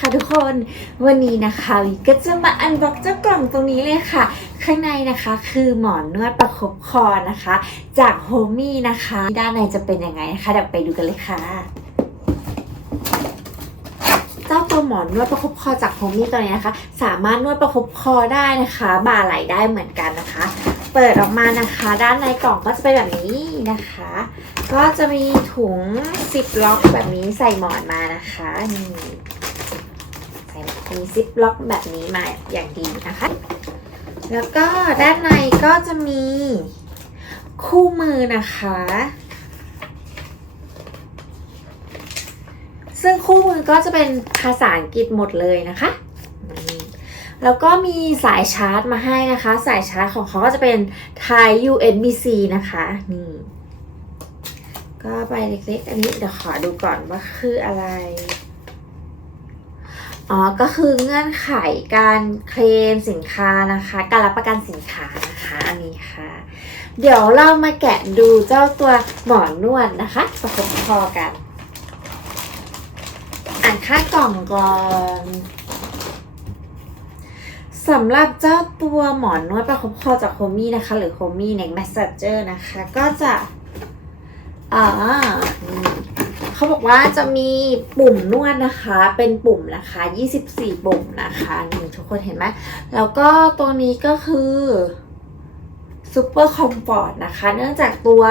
ค่ะทุกคนวันนี้นะคะวิก็จะมาอันบ็อกเจ้ากล่องตรงนี้เลยค่ะ ข้างในนะคะคือหมอนนวดประคบคอนะคะ จากโฮมี่นะคะ ด้านในจะเป็นยังไงนะคะเดี๋ยวไปดูกันเลยค่ะเจ้าตัวหมอนนวดประคบคอจากโฮมี่ตัวนี้นะคะ สามารถนวดประคบคอได้นะคะ บ่าไหลได้เหมือนกันนะคะ เปิดออกมานะคะ ด้านในกล่องก็จะเป็นแบบนี้นะคะ ก็จะมีถุงซิปล็อกแบบนี้ใส่หมอนมานะคะนี่ มีซิปล็อกแบบนี้มาอย่างดีนะคะ แล้วก็ด้านในก็จะมีคู่มือนะคะ ซึ่งคู่มือก็จะเป็นภาษาอังกฤษหมดเลยนะคะ แล้วก็มีสายชาร์จมาให้นะคะ สายชาร์จของเขาก็จะเป็น Thai USB-C นะคะ นี่ ก็ใบเล็กๆ อันนี้เดี๋ยวขอดูก่อนว่าคืออะไร อ๋อ ก็คือเงื่อนไขการเคลมสินค้านะคะ การรับประกันสินค้านะคะ อันนี้ค่ะ เดี๋ยวเรามาแกะดูเจ้าตัวหมอนนวดนะคะประคบคอกัน อ่านค่ากล่องก่อนสำหรับเจ้าตัวหมอนนวดประคบคอจากโฮมี่นะคะ หรือโฮมี่เน็กแมสเซจเจอร์นะคะ ก็จะอ่านี่ เขาบอกว่าจะมีปุ่มนวดนะคะ เป็นปุ่มนะคะ 24 ปุ่มนะคะนี่ทุกคนเห็นไหมแล้วก็ตัวนี้ก็คือซูเปอร์คอมฟอร์ตนะคะ เนื่องจากตัว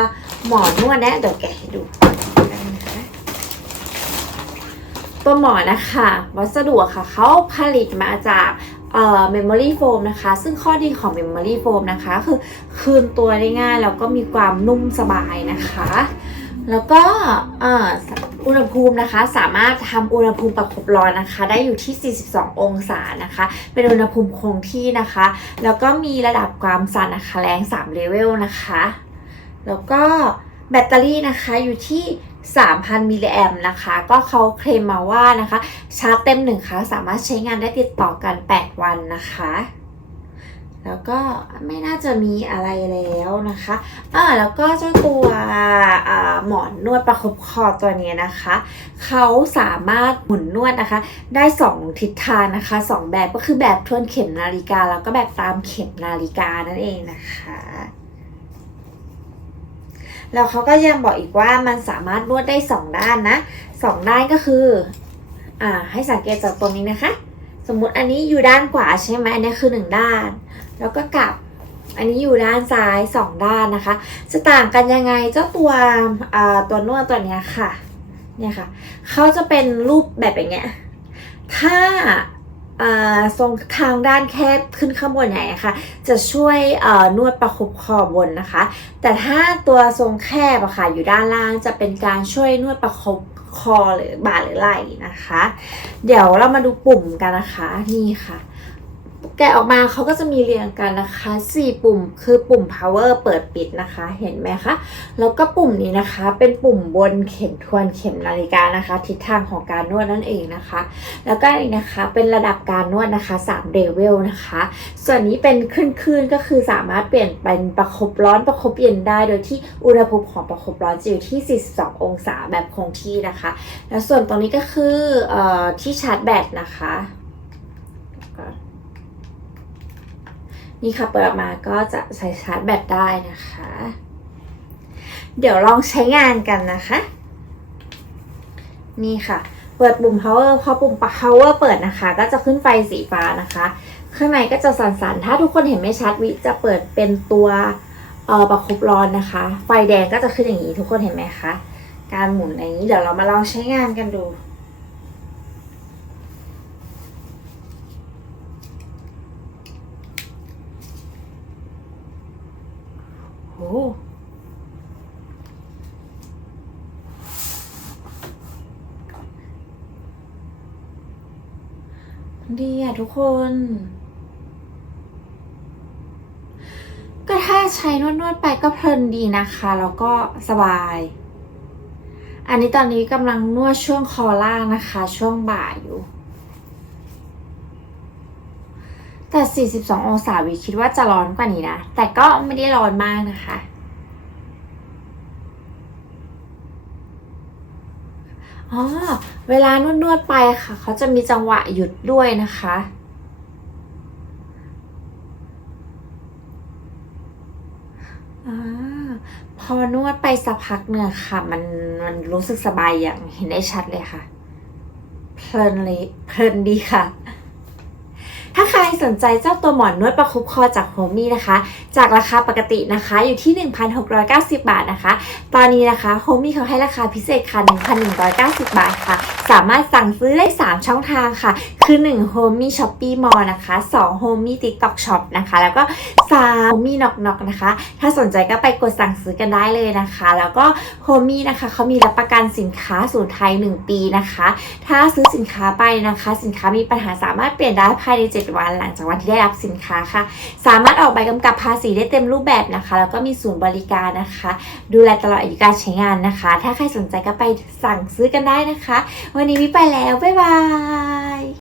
หมอนนวดนี่ยเดี๋ยวแกะให้ดูนะคะตัวหมอนนะคะ วัสดุค่ะเขาผลิตมาจากเอ่อ memory foam นะคะ ซึ่งข้อดีของ memory foam นะคะ คือคืนตัวได้ง่าย แล้วก็มีความนุ่มสบายนะคะ แล้วก็อุณหภูมินะคะ สามารถทำอุณหภูมิประคบร้อนนะคะ ได้อยู่ที่ 42 องศานะคะ เป็นอุณหภูมิคงที่นะคะ แล้วก็มีระดับความสั่นนะคะแรง3เลเวลนะคะ แล้วก็แบตเตอรี่นะคะอยู่ที่ 3,000 มิลลิแอมนะคะ ก็เขาเคลมมาว่านะคะ ชาร์จเต็มหนึ่งครั้งสามารถใช้งานได้ติดต่อกัน 8 วันนะคะ แล้วก็ไม่น่าจะมีอะไรแล้วนะคะอ่าแล้วก็เจ้าตัวอ่าหมอนนวดประคบคอตัวนี้นะคะ เขาสามารถหมุนนวดนะคะ ได้ 2 ทิศทางนะคะ 2 แบบก็คือแบบทวนเข็มนาฬิกา แล้วก็แบบตามเข็มนาฬิกานั่นเองนะคะแล้วเขาก็ยังบอกอีกว่ามันสามารถนวดได้ 2 ด้านนะ 2 ด้านก็คืออ่าให้สังเกตจากตรงนี้นะคะ สมมุติอันนี้อยู่ด้านขวาใช่ไหมอันนี้คือ 1 ด้าน แล้วก็กลับอันนี้อยู่ด้านซ้าย 2 ด้านนะคะ จะต่างกันยังไงเจ้าตัวอ่าตัวนวดตัวเนี้ยค่ะเนี่ยค่ะเขาจะเป็นรูปแบบอย่างเงี้ยถ้า ทรงทางด้านแคบขึ้นข้างบนใหญ่นะค่ะจะช่วยนวดประคบคอบนนะคะ แต่ถ้าตัวทรงแคบอะค่ะอยู่ด้านล่างจะเป็นการช่วยนวดประคบคอหรือบ่าหรือไหล่นะคะ เดี๋ยวเรามาดูปุ่มกันนะคะ นี่ค่ะ แกะออกมาเขาก็จะมีเรียงกันนะคะ 4 ปุ่มคือปุ่ม power เปิดปิดนะคะ เห็นไหมคะ แล้วก็ปุ่มนี้นะคะ เป็นปุ่มบนเข็มทวนเข็มนาฬิกานะคะ ทิศทางของการนวดนั่นเองนะคะ แล้วก็อีกนะคะเป็นระดับการนวดนะคะ3เลเวลนะคะ ส่วนนี้เป็นขึ้นขึ้นๆก็คือสามารถเปลี่ยนเป็นประคบร้อนประคบเย็นได้ โดยที่อุณหภูมิของประคบร้อนจะอยู่ที่ 42 องศาแบบคงที่นะคะ แล้วส่วนตรงนี้ก็คือออที่ชาร์จแบตนะคะ นี่ค่ะเปิดออกมาก็จะใช้ชาร์จแบตได้นะคะ เดี๋ยวลองใช้งานกันนะคะ นี่ค่ะ เปิดปุ่ม power พอปุ่ม power เปิดนะคะ ก็จะขึ้นไฟสีฟ้านะคะ ข้างในก็จะสั่นๆ ถ้าทุกคนเห็นไม่ชัดวิจะเปิดเป็นตัวเออประคบร้อนนะคะ ไฟแดงก็จะขึ้นอย่างนี้ทุกคนเห็นไหมคะ การหมุนอย่างนี้เดี๋ยวเรามาลองใช้งานกันดู โหดีอะทุกคน ก็ถ้าใช้นวดๆไปก็เพลินดีนะคะ แล้วก็สบาย อันนี้ตอนนี้กำลังนวดช่วงคอล่างนะคะ ช่วงบ่ายอยู่ แต่ 42 องศาวิคิดว่าจะร้อนกว่านี้นะ แต่ก็ไม่ได้ร้อนมากนะคะ อ๋อ เวลานวดนวดๆไปค่ะ เขาจะมีจังหวะหยุดด้วยนะคะอพอนวดไปสักพักเนี่ยค่ะ มันมันรู้สึกสบายอย่างเห็นได้ชัดเลยค่ะ เพลินเลยเพลินดีค่ะ ถ้าใครสนใจเจ้าตัวหมอนนวดประคบคอจากโฮมี่นะคะ จากราคาปกตินะคะอยู่ที่ 1,690 บาทนะคะ ตอนนี้นะคะโฮมี่เขาให้ราคาพิเศษค่ะ1,190 บาทค่ะ สามารถสั่งซื้อได้ 3 ช่องทางค่ะ คือ1 h o m i Shopee Mall นะคะ2 h o m i TikTok Shop นะคะ แล้วก็3 h o m i Knock Knock นะคะ ถ้าสนใจก็ไปกดสั่งซื้อกันได้เลยนะคะ แล้วก็ h o m i นะคะเขามีรับประกันสินค้าสูตรไทย 1 ปีนะคะ ถ้าซื้อสินค้าไปนะคะ สินค้ามีปัญหาสามารถเปลี่ยนได้ภายใน7 วันหลังจากวันที่ได้รับสินค้าค่ะ สามารถออกใบกำกับภาษีได้เต็มรูปแบบนะคะ แล้วก็มีศูนย์บริการนะคะ ดูแลตลอดอายุการใช้งานนะคะ ถ้าใครสนใจก็ไปสั่งซื้อกันได้นะคะ วันนี้วิไปแล้ว บ๊ายบาย